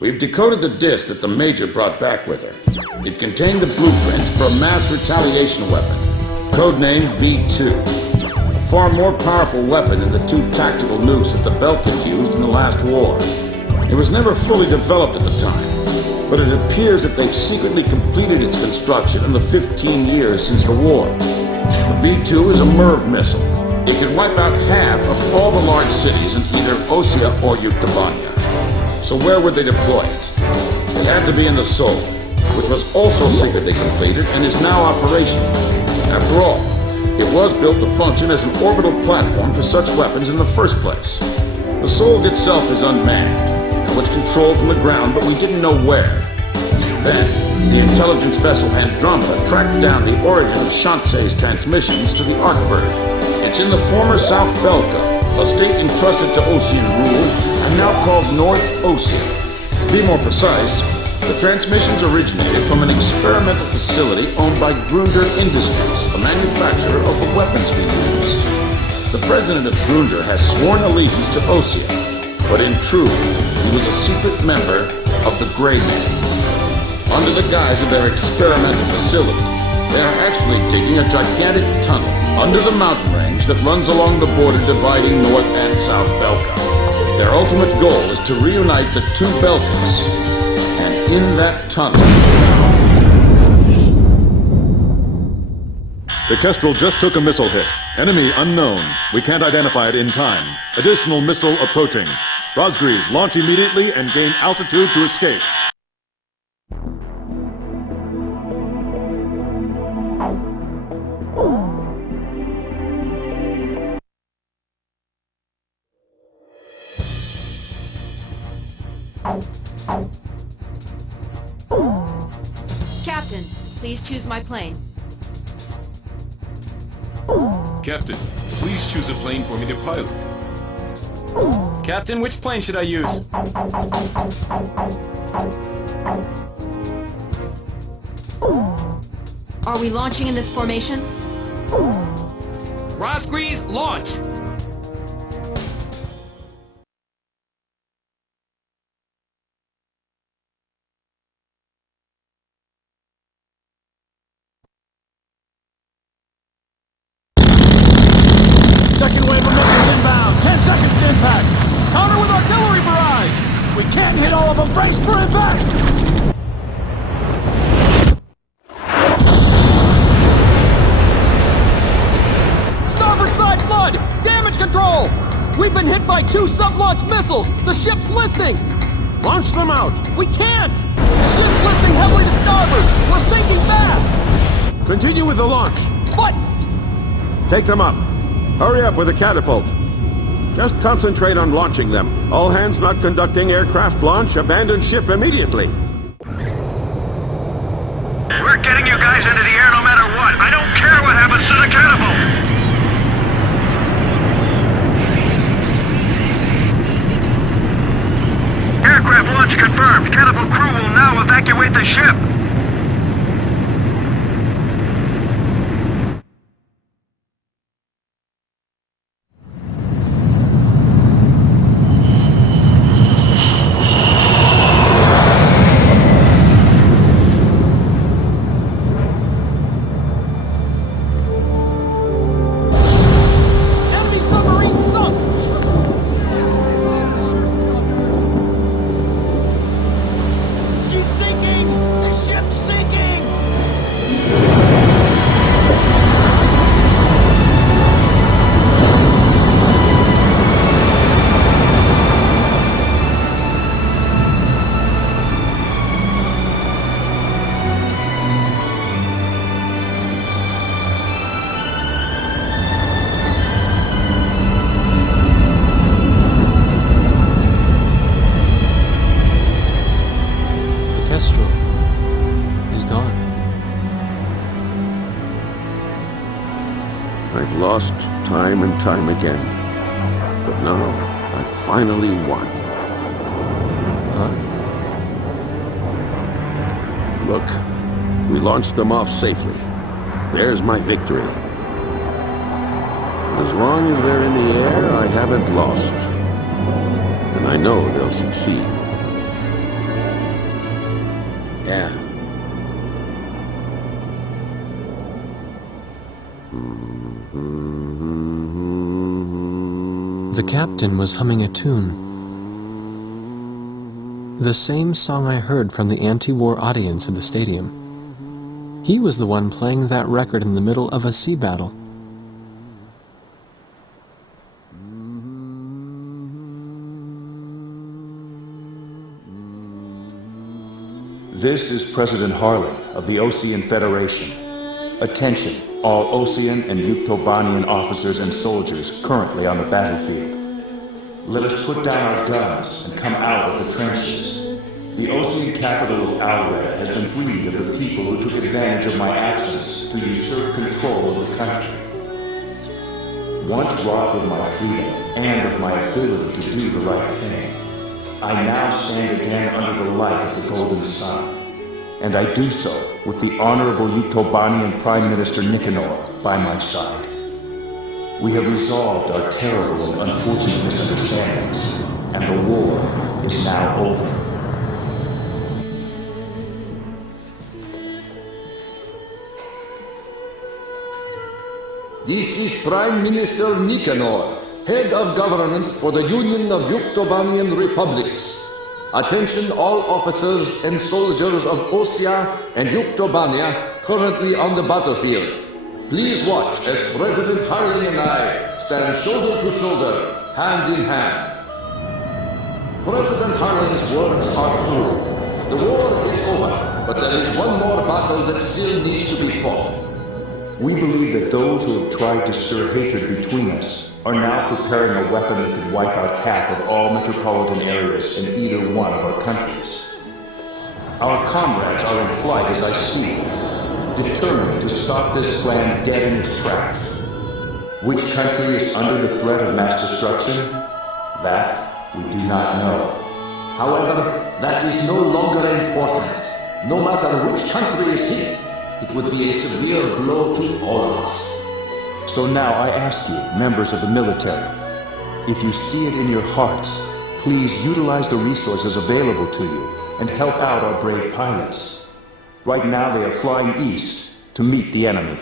We've decoded the disc that the Major brought back with her. It contained the blueprints for a mass retaliation weapon, codenamed V2. A far more powerful weapon than the two tactical nukes that the Belkans used in the last war. It was never fully developed at the time, but it appears that they've secretly completed its construction in the 15 years since the war. The V2 is a MIRV missile. It can wipe out half of all the large cities in either Osea or Yuktavania. So where would they deploy it? It had to be in the Sol, which was also secretly completed and is now operational. After all, it was built to function as an orbital platform for such weapons in the first place. The Sol itself is unmanned and was controlled from the ground, but we didn't know where. Then, the intelligence vessel Andromeda tracked down the origin of Shanxe's transmissions to the Arkbird. It's in the former South Belka, a state entrusted to Osean rule and now called North Osea. To be more precise, the transmissions originated from an experimental facility owned by Grunder Industries, a manufacturer of the weapons we use. The president of Grunder has sworn allegiance to Osea, but in truth, he was a secret member of the Grey Men. Under the guise of their experimental facility, they are actually digging a gigantic tunnel under the mountain range that runs along the border dividing North and South Belka. Their ultimate goal is to reunite the two Belkas, and in that tunnel... The Kestrel just took a missile hit. Enemy unknown. We can't identify it in time. Additional missile approaching. Rosgreaves, launch immediately and gain altitude to escape. Captain, please choose my plane. Captain, please choose a plane for me to pilot. Captain, which plane should I use? Are we launching in this formation? Rosgreaves, launch! Second wave of missiles inbound. 10 seconds to impact. Counter with artillery barrage. We can't hit all of them. Brace for impact. Starboard side flood. Damage control. We've been hit by 2 sub-launch missiles. The ship's listing. Launch them out. We can't. The ship's listing heavily to starboard. We're sinking fast. Continue with the launch. What? Take them up. Hurry up with the catapult. Just concentrate on launching them. All hands not conducting aircraft launch, abandon ship immediately. We're getting you guys into the air no matter what. I don't care what happens to the catapult. Aircraft launch confirmed. Catapult crew will now evacuate the ship. I've lost time and time again. But now, I finally won. Huh? Look, we launched them off safely. There's my victory. As long as they're in the air, I haven't lost. And I know they'll succeed. Yeah. The captain was humming a tune. The same song I heard from the anti-war audience in the stadium. He was the one playing that record in the middle of a sea battle. This is President Harlan of the Osean Federation. Attention, all Osean and Yuktobanian officers and soldiers currently on the battlefield. Let us put down our guns and come out of the trenches. The Osean capital of Alred has been freed of the people who took advantage of my absence to usurp control of the country. Once robbed of my freedom and of my ability to do the right thing, I now stand again under the light of the golden sun. And I do so with the Honorable Yuktobanian Prime Minister Nicanor by my side. We have resolved our terrible and unfortunate misunderstandings, and the war is now over. This is Prime Minister Nicanor, Head of Government for the Union of Yuktobanian Republics. Attention all officers and soldiers of Osea and Yuktobania currently on the battlefield. Please watch as President Harlan and I stand shoulder to shoulder, hand in hand. President Harlan's words are true. The war is over, but there is one more battle that still needs to be fought. We believe that those who have tried to stir hatred between us are now preparing a weapon that could wipe out half of all metropolitan areas in either one of our countries. Our comrades are in flight as I speak, determined to stop this plan dead in its tracks. Which country is under the threat of mass destruction? That we do not know. However, that is no longer important. No matter which country is hit, it would be a severe blow to all of us. So now I ask you, members of the military, if you see it in your hearts, please utilize the resources available to you and help out our brave pilots. Right now they are flying east to meet the enemy.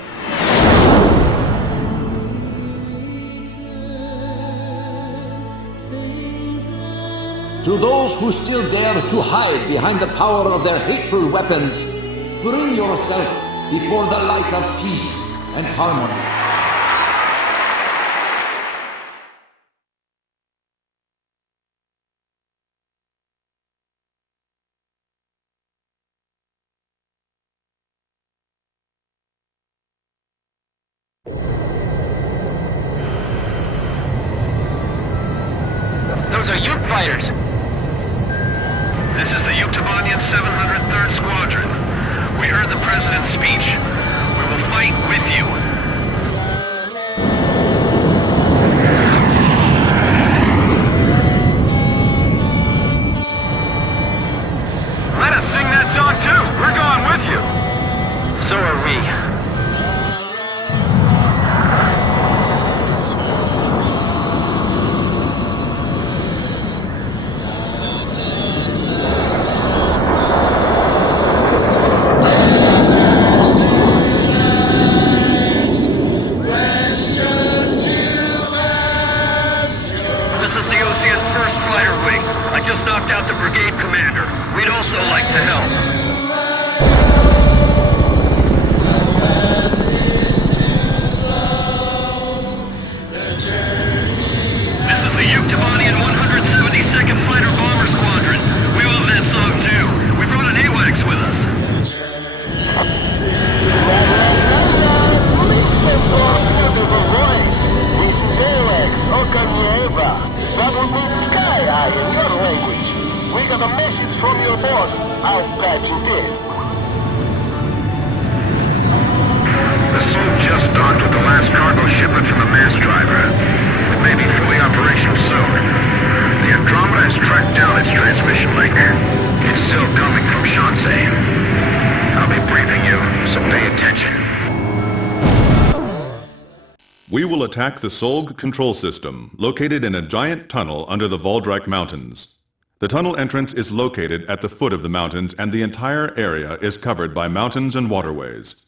To those who still dare to hide behind the power of their hateful weapons, bring yourself before the light of peace and harmony. Those are Yuk fighters. This is the Yuktobanian 703rd Squadron. We heard the President's speech. We will fight with you. Let us sing that song too. We're going with you. So are we. We will attack the Solg control system, located in a giant tunnel under the Voldrak Mountains. The tunnel entrance is located at the foot of the mountains, and the entire area is covered by mountains and waterways.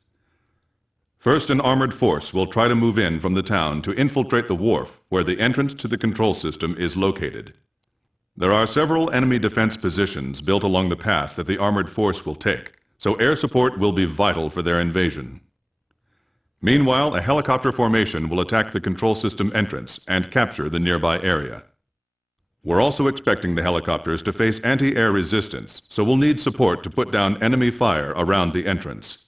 First, an armored force will try to move in from the town to infiltrate the wharf where the entrance to the control system is located. There are several enemy defense positions built along the path that the armored force will take, so air support will be vital for their invasion. Meanwhile, a helicopter formation will attack the control system entrance and capture the nearby area. We're also expecting the helicopters to face anti-air resistance, so we'll need support to put down enemy fire around the entrance.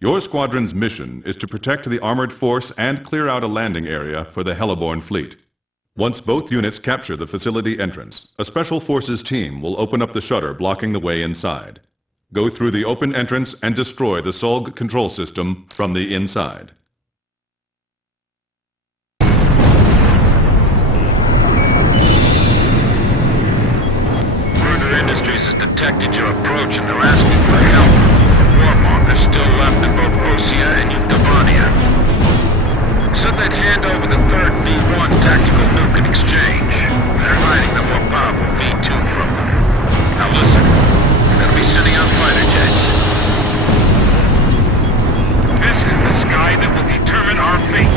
Your squadron's mission is to protect the armored force and clear out a landing area for the Heliborn fleet. Once both units capture the facility entrance, a special forces team will open up the shutter blocking the way inside. Go through the open entrance and destroy the SOLG control system from the inside. Murder Industries has detected your approach and they're asking for help. Warmongers still left in both Osea and Yuktobania. Said they'd hand over the third V1 tactical nuke in exchange. They're hiding the more powerful V2 from them. Now listen, we're gonna be sending out fighter jets. This is the sky that will determine our fate.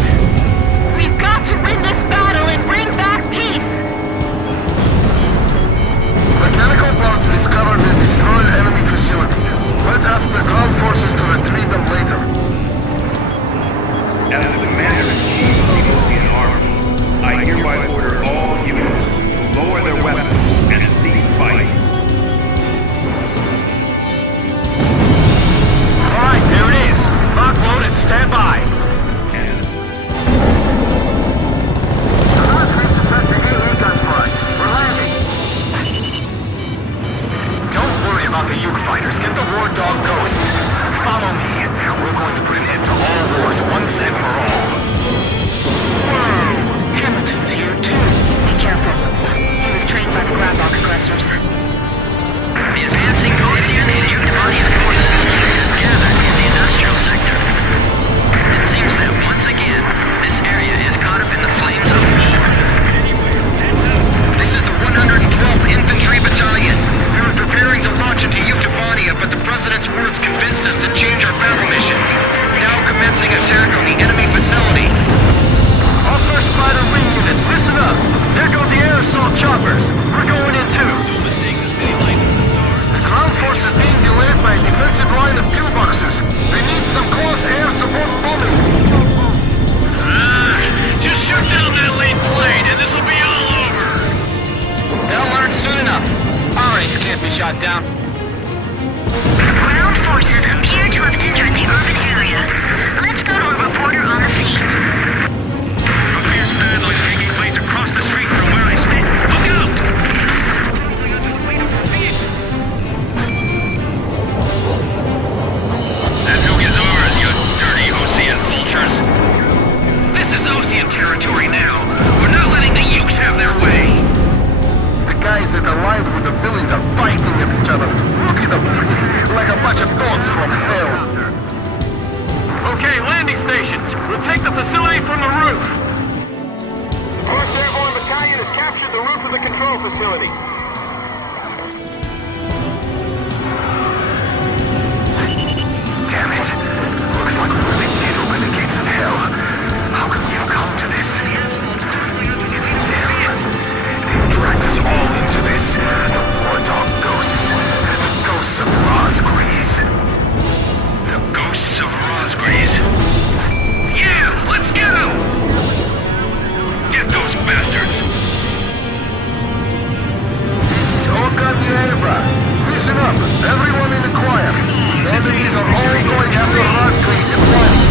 We've got to win this battle and bring back peace! Mechanical bombs discovered and destroyed enemy facility. Let's ask the ground forces to retrieve them later. As the Commander-in-Chief of the Ocean Army, I hereby order all units to lower their weapons and cease fighting. Alright, there it is. Lock, load, and stand by. Suppress the AA guns for us. We're landing. Don't worry about the Uke fighters. Get the war dog ghosts. Follow me. We're going to put an end to all wars once and for all. Whoa! Hamilton's here too. Be careful. He was trained by the Grabok aggressors. The advancing Ocean and Yuktobanian forces gathered in the industrial sector. It seems that once again, this area is caught up in the flames of war. This is the 112th Infantry Battalion. We were preparing to launch into Yuktobania, but the President's words convinced us to change our battle mission. Now commencing attack on the enemy facility. All first fighter wing units, listen up. There go the air assault choppers. We're going in too. The ground force is being delayed by a defensive line of pillboxes. They need some close air support bombing. Just shoot down that lead plane and this will be all over. They'll learn soon enough. Our ace can't be shot down. Ground forces appear to have entered the urban area. Let's go to a reporter on the scene. A fierce battle is taking place across the street from where I stand. Look out! That nuke is ours, you dirty Ocean vultures. This is Ocean territory now. We're not letting the Ukes have their way. The guys that aligned with the villains are fighting at each other. Look at them, like a bunch of dogs from hell. Okay, landing stations. We'll take the facility from the roof. The 1st Airborne Battalion has captured the roof of the control facility. Damn it. Looks like we really did open the gates of hell. How could we have come to this? It's their presence. They've dragged us all into this. The war dog ghosts. The ghosts of Rosgrees. The ghosts of Rosgrees. Yeah, let's get them! Get those bastards! This is Oka Niebra. Listen up, everyone in the choir. The enemies are all going after Rosgrees at once.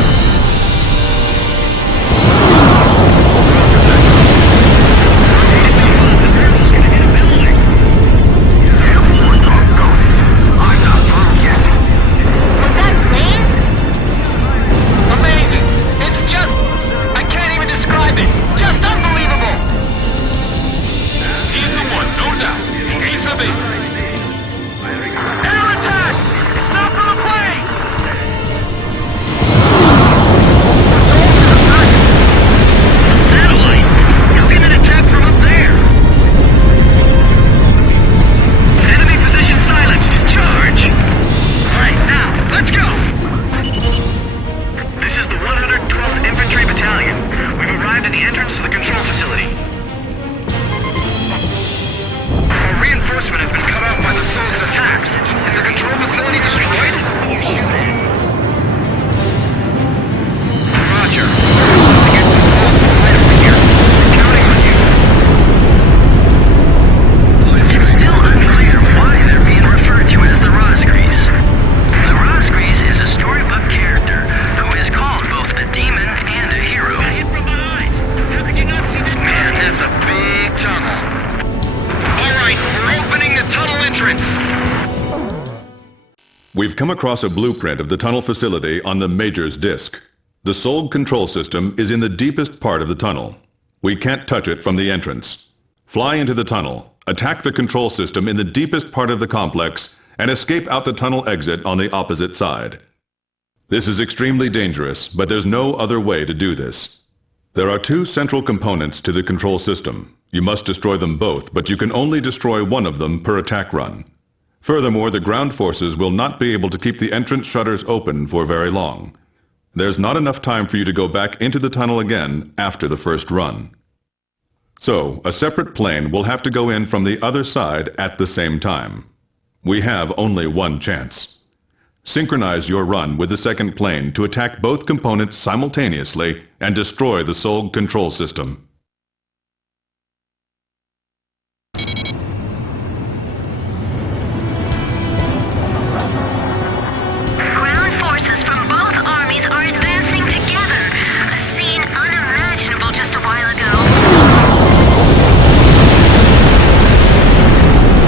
Damn war dog ghosts. I'm not through yet. Was that Blaze? Amazing! It's just... I can't even describe it! Just unbelievable! He's the one, no doubt. The ace of it. Air attack! Stop for the plane! We've come across a blueprint of the tunnel facility on the Major's disk. The Solg control system is in the deepest part of the tunnel. We can't touch it from the entrance. Fly into the tunnel, attack the control system in the deepest part of the complex, and escape out the tunnel exit on the opposite side. This is extremely dangerous, but there's no other way to do this. There are two central components to the control system. You must destroy them both, but you can only destroy one of them per attack run. Furthermore, the ground forces will not be able to keep the entrance shutters open for very long. There's not enough time for you to go back into the tunnel again after the first run. So, a separate plane will have to go in from the other side at the same time. We have only one chance. Synchronize your run with the second plane to attack both components simultaneously and destroy the Solg control system. Ground forces from both armies are advancing together. A scene unimaginable just a while ago.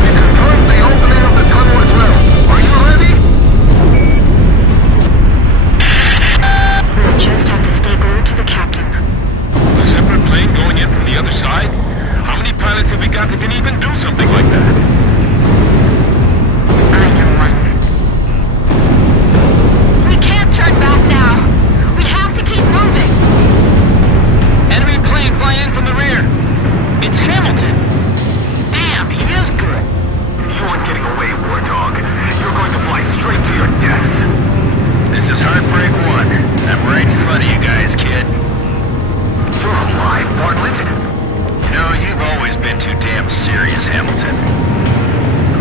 We confirmed the opening of the tunnel as well. Are you ready? We'll just have to stay glued to the captain. A separate plane going in from the other side? How many pilots have we got that can even do something like that? I know one. We can't turn back now. We have to keep moving. Enemy plane flying in from the rear. It's Hamilton. Damn, he is good. You aren't getting away, War Dog. You're going to fly straight to your deaths. This is Heartbreak 1. I'm right in front of you guys, kid. You're alive, Bartlett. You know, you've always been too damn serious, Hamilton.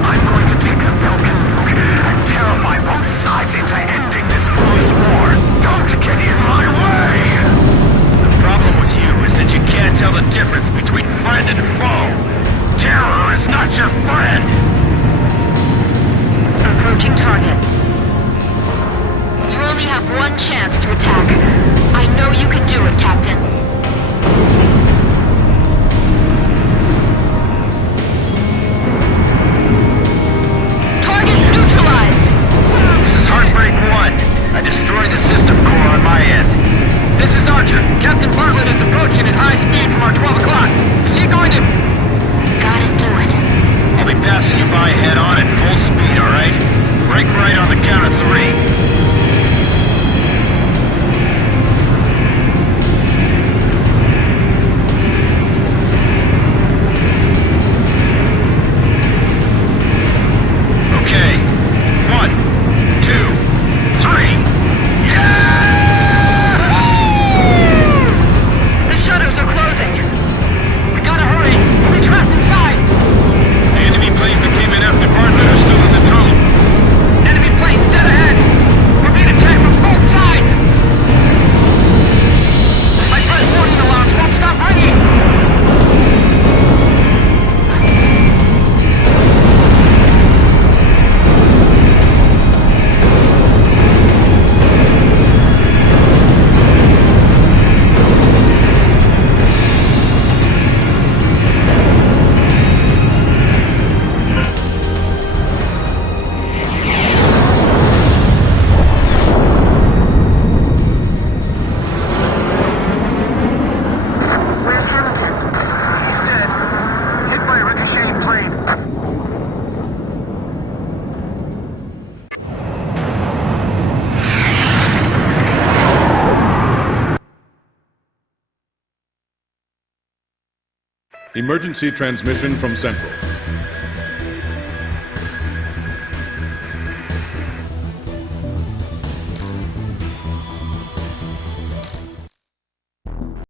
I'm going to take a Belgian nuke and terrify both sides into ending this foolish war. Don't get in my way! The problem with you is that you can't tell the difference between friend and foe. Terror is not your friend! Approaching target. You only have one chance to attack. I know you can do it, Captain. Target neutralized! This is Heartbreak 1. I destroyed the system core on my end. This is Archer. Captain Bartlett is approaching at high speed from our 12 o'clock. Is he going to... Gotta do it. I'll be passing you by head on at full speed, alright? Break right on the count of 3. Okay. 1, 2, 3. The shutters are closing. We gotta hurry. We're trapped inside. The enemy planes that came in after Bartlett are still in the tunnel. Enemy planes dead ahead. We're being attacked from both sides. My first warning alarms won't stop ringing. Where's Hamilton? He's dead. Hit by a ricocheting plane. Emergency transmission from Central.